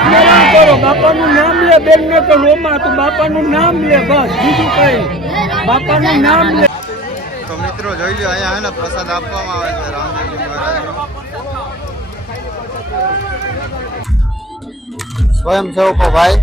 સ્મરણ કરો બાપાનું નામ લે બેન ને તો રોમા તું બાપાનું નામ લે બસ બીજું કઈ બાપાનું નામ લે. તો મિત્રો જોઈ લો અહીંયા હે ને પ્રસાદ આપવામાં આવે છે રામદેવજી મહારાજનો. સ્વયંસેવકો ભાઈ.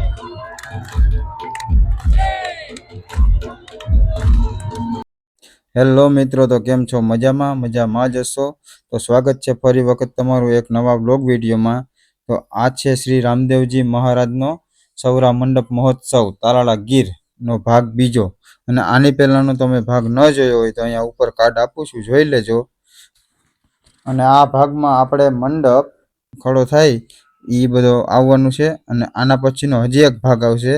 હેલો મિત્રો તો કેમ છો? મજામાં? મજામાં જ હશો? તો સ્વાગત છે ફરી વખત તમારું એક નવા બ્લોગ વિડીયોમાં. તો આ છે શ્રી રામદેવજી મહારાજનો સૌરા મંડપ મહોત્સવ, તાલાળા ગીર નો ભાગ બીજો. અને આની પહેલાંનો તમે ભાગ ન જોયો હોય તો અહીંયા ઉપર કાર્ડ આપું છું, જોઈ લેજો. અને આ ભાગમાં આપણે મંડપ ખડો થાય એ બધો આવવાનું છે અને આના પછીનો હજી એક ભાગ આવશે,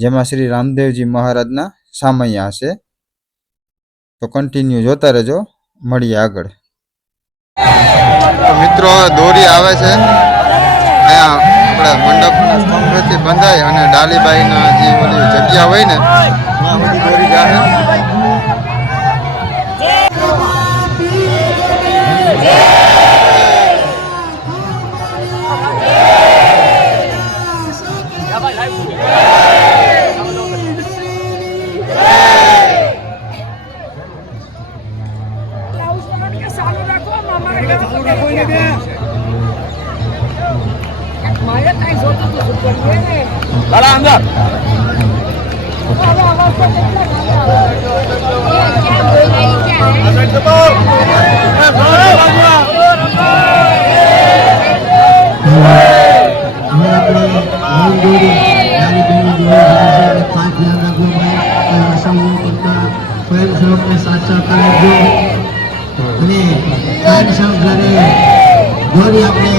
જેમાં શ્રી રામદેવજી મહારાજના સામૈયા હશે. તો કન્ટિન્યુ જોતા રહેજો, મળીએ આગળ. મિત્રો, દોરી આવે છે. અહીંયા આપણે મંડપના સ્તંભેથી બંધાય અને ડાલીબાઈના જે ઓલી જગ્યા હોય ને, ત્યાં બધી દોરી જાય સ્વયંસેવકને સાથ સહકાર આપજો અને કાયમ સૌ જ્યારે દોરી આપણે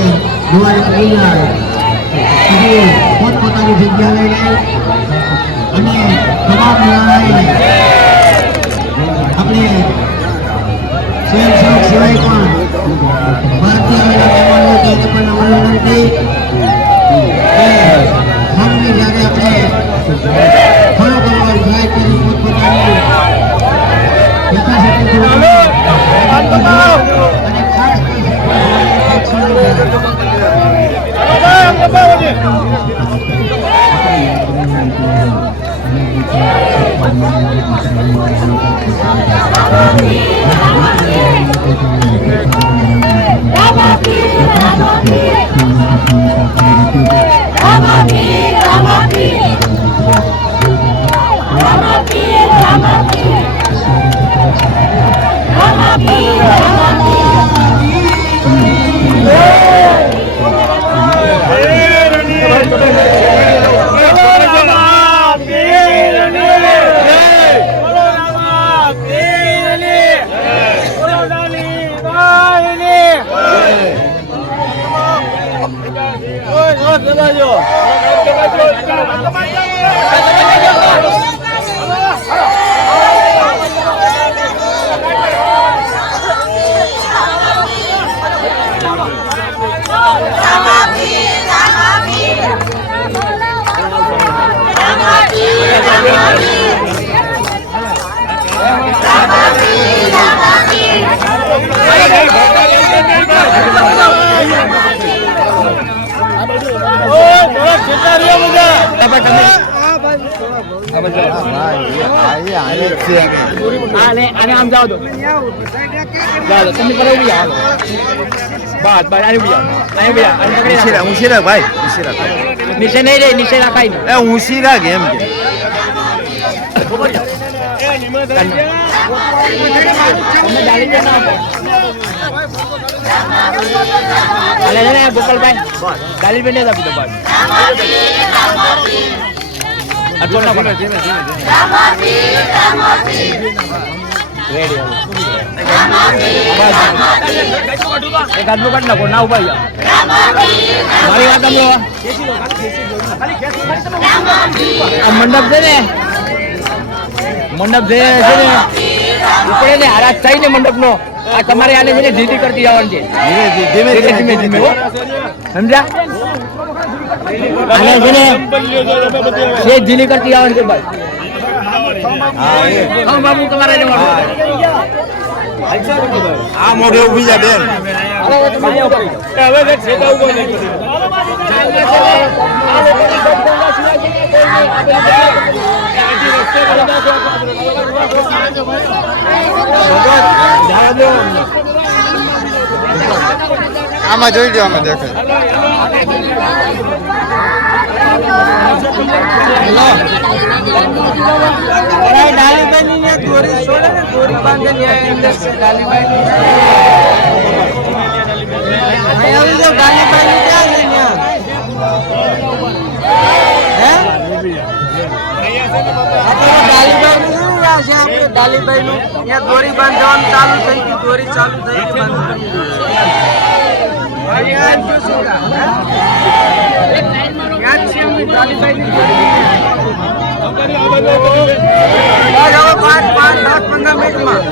દોરી કરી જગ્યા લઈ લે. અને તમામ જણાએ આપણે સ્વયંસેવક સિવાય પણ ભારતીય આવેલા મહેમાનો તેને પણ અમારી વિનંતી કે સામને જ્યારે આપણે ફોલો કરવા ટ્રાય કરી પોતપોતાની અને ખાસ આને આને આમ જાવ દો જાવ દો તમે પર ઊભી નીચે નહીં રે નીચે રાખાય ને એ ઉશીરા કેમ કે. અમે અલે લે ગોપાલભાઈ ગાલી બેને આપી દો બાદ અટકો ના પડે કાઢ નાખો, ના ઊભા મારી વાત આ મંડપ છે ને, મંડપ છે ને, ઉપડે ને હારાજ થાય ને મંડપ નો આ તમારે આને છે ને જીતી કરતી આવવાની છે. ધીમે ધીમે ધીમે ધીમે. સમજ્યા? આને છે ને છે જીલી કરતી આવવાની છે ભાઈ હા બાબુ તમારે જવાનું. આ મોઢે ઊભી જા બેન. હવે આમાં જોઈ લો આમાં દેખાય. દોરી છોડે ને દોરી બાંધે અંદર છે ડાલીભાઈ આવી જાઓ ડાલીભાઈ ડાલીભાઈ નું ત્યાં દોરી બાંધવાનું ચાલુ થઈ ગયું દોરી ચાલુ થઈ બંધ પાંચ પાંચ દસ પંદર મિનિટમાં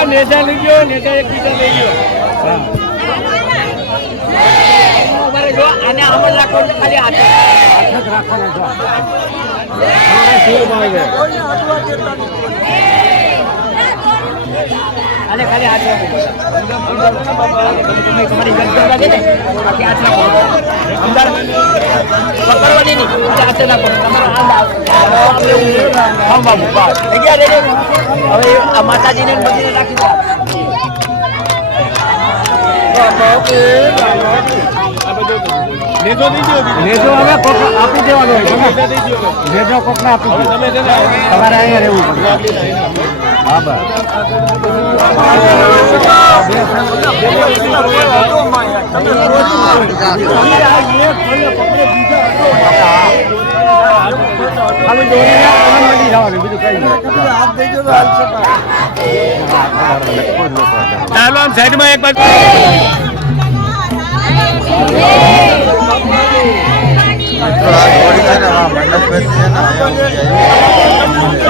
એ નેજા લઈ ગયો નેજા એક બીજા લઈ ગયો. જો આને આમ જ રાખવાનું ખાલી હાથ. હાથ જ રાખવાનો જો અને ખાલી પકડવાની નહીં હાથે નાખો હવે આ માતાજીને બધીને રાખી. લેજો હવે આપી દેવાનો લેજો કોકને આપી તમારે અહીંયા રહેવું પડે Aba. Talon saya cuma ekpat. Kalau kita nama mana pesen ayam ayam.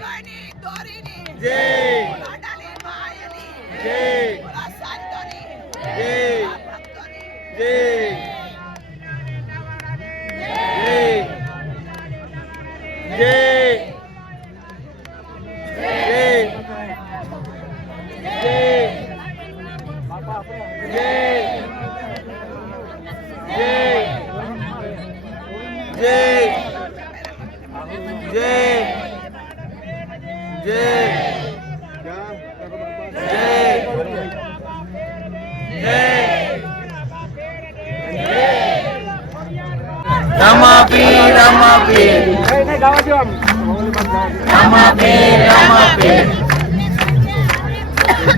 Jay. Jay.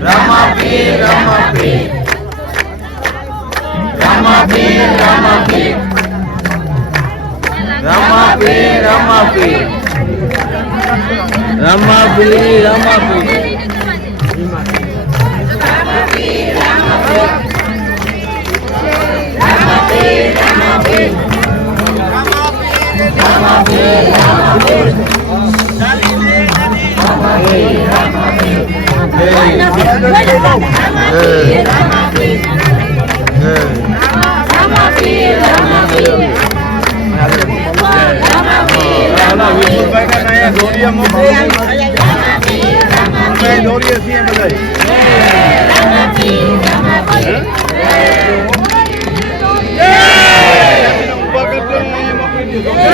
Ramapi, Ramapi, Ramapi, Ramapi, Ramapi, Ramapi, Ramapi, Ramapi. Ramapi, Ramapi, Ramapi, Ramapi. Yeah.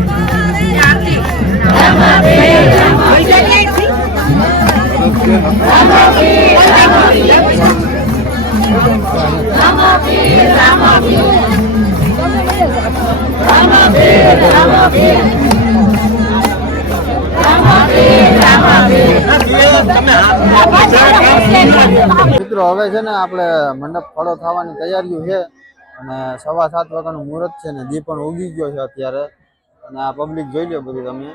મિત્રો, હવે છે ને આપણે મંડપ ફળો થવાની તૈયારીઓ છે અને સવા સાત વાગ્યાનું મુહૂર્ત છે ને દી પણ ઉગી ગયો છે અત્યારે. અને આ પબ્લિક જોઈ લો બધી તમે.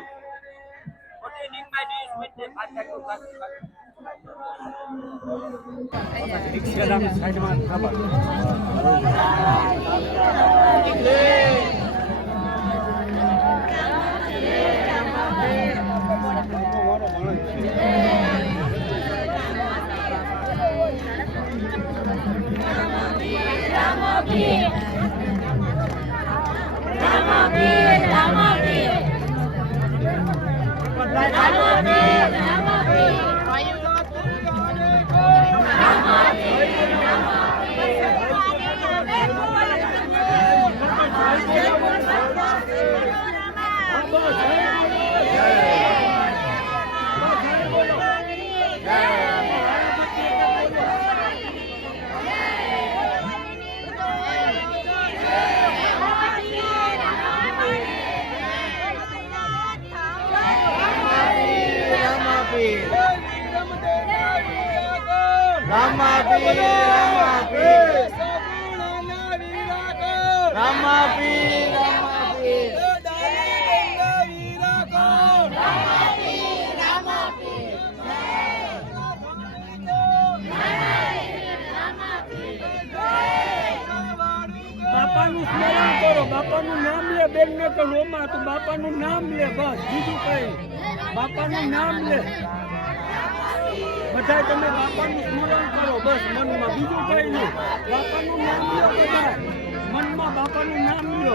Rama Bir, Rama Bir, Rama Vamos, vamos. બાપાનું સ્મરણ કરો. બાપાનું નામ લે, બેન ને તો રોમા તું બાપાનું નામ લે, બસ. બીજું કઈ. બાપાનું નામ લે. બધા તમે બાપાનું સ્મરણ કરો. બસ, મનમાં બીજું કઈ નહીં. બાપાનું નામ લો બધા. મનમાં બાપાનું નામ લો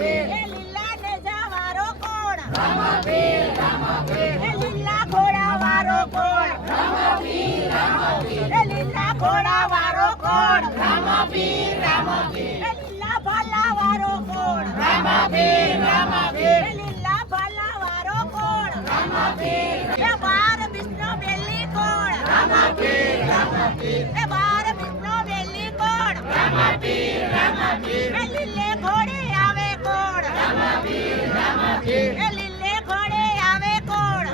એ બેલી કોણ એ લીલાને કોણ? એ લીલાને કોણ લીલા ઘોડા વાળો કોણ? એ લીલા ઘોડા વાળો કોણ? એ લીલા ભાલા વાળો કોણ? એ લીલા ભાલા વાળો કોણ? એ બાર વિષ્ણુ બેલી કોણ? એ બાર એ લીલે ઘોડે આવે કોણ?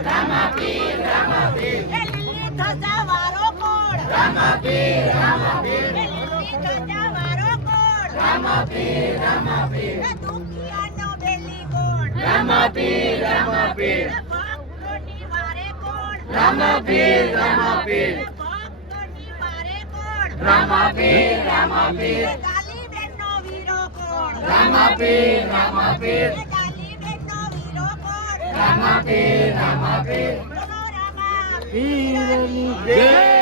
એ લીલી ધજા વાળો કોણ? એ લીલી ધજા વાળો કોણ? એ દુખિયાનો બેલી કોણ? એ ભક્તોની વારે કોણ? એ ભક્તોની વારે કોણ? વીરો કોણ એ ગાલીબેનનો વીરો કોણ બોલો રામા પીરની જય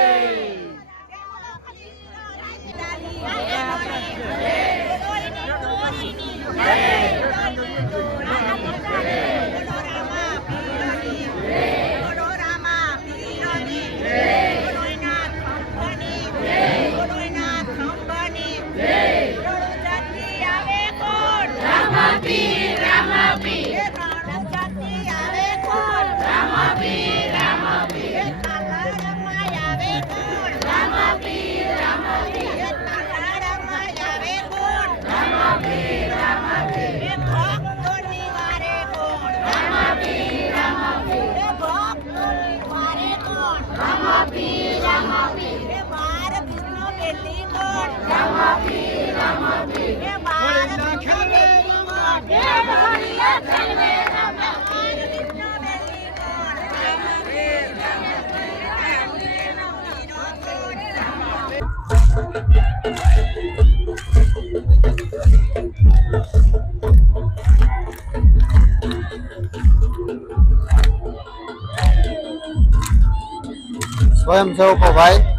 સ્વયંસેવકો ભાઈ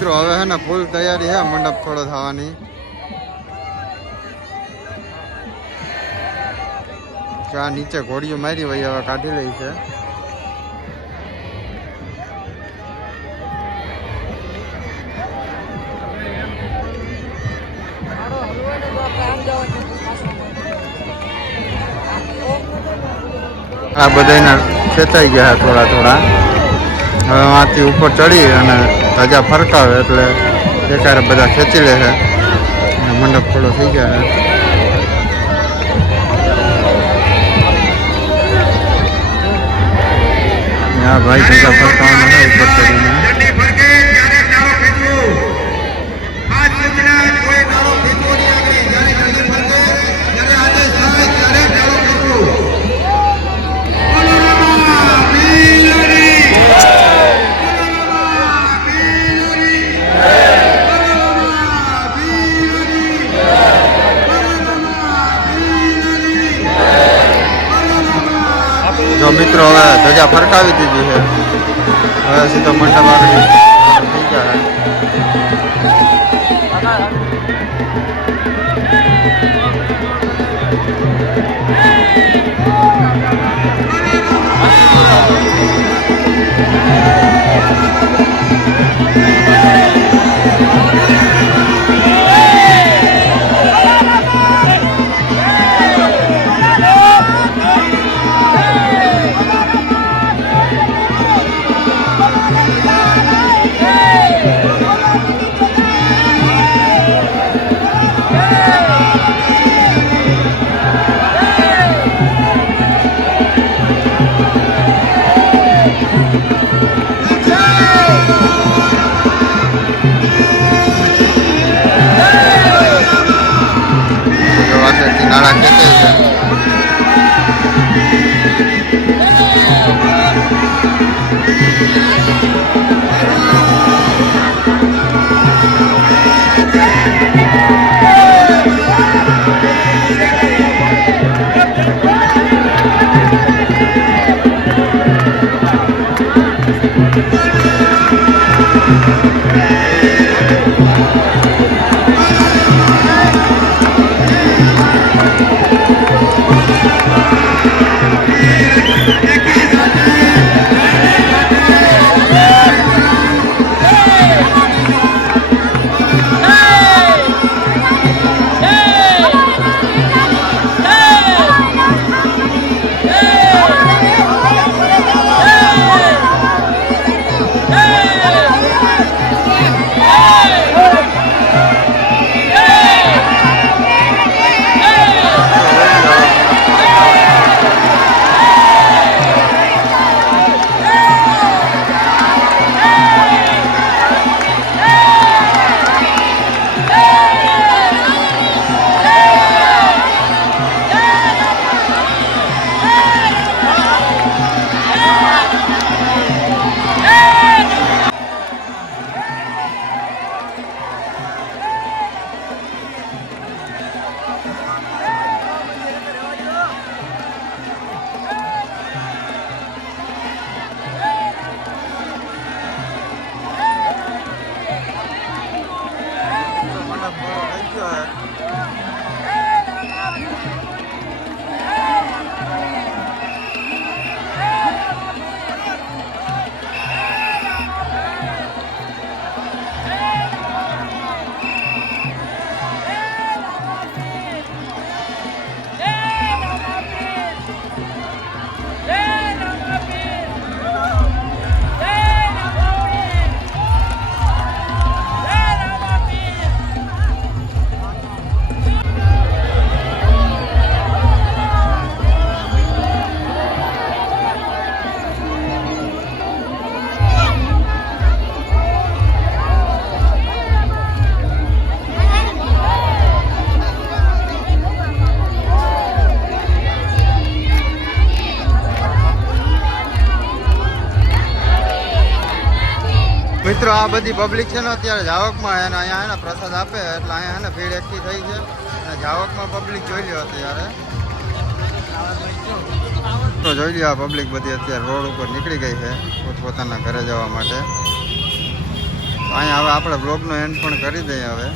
મિત્રો, હવે હે ને ફૂલ તૈયારી છે મંડપ થોડો થવાની. આ નીચે ઘોડીઓ મારી હોય, હવે કાઢી લઈ છે. આ બધાના ખેંચાઈ ગયા થોડા થોડા. હવે આથી ઉપર ચડી અને તાજા ફરકાવે એટલે એકારે બધા ખેંચી લે છે. મંડપ ખુલ્લો થઈ ગયા છે. ભાઈ ધજા ફરકાવવાનો છે ઉપર ચડીને. મિત્રો હવે ધજા ફરકાવી દીધી છે. હવે સીધો મંડપ આગળ થઈ ગયા પાછળથી નાળા ખેંચાય છે મંડપ આ બધી પબ્લિક છે ને અત્યારે જાવકમાં એને અહીંયા એને પ્રસાદ આપે એટલે અહીંયા એને ભીડ એકઠી થઈ છે. અને જાવકમાં પબ્લિક જોઈ લ્યો અત્યારે. તો જોઈ લ્યો આ પબ્લિક બધી અત્યારે રોડ ઉપર નીકળી ગઈ છે પોતપોતાના ઘરે જવા માટે. અહીંયા હવે આપણે બ્લોગનો એન્ડ પણ કરી દઈએ હવે.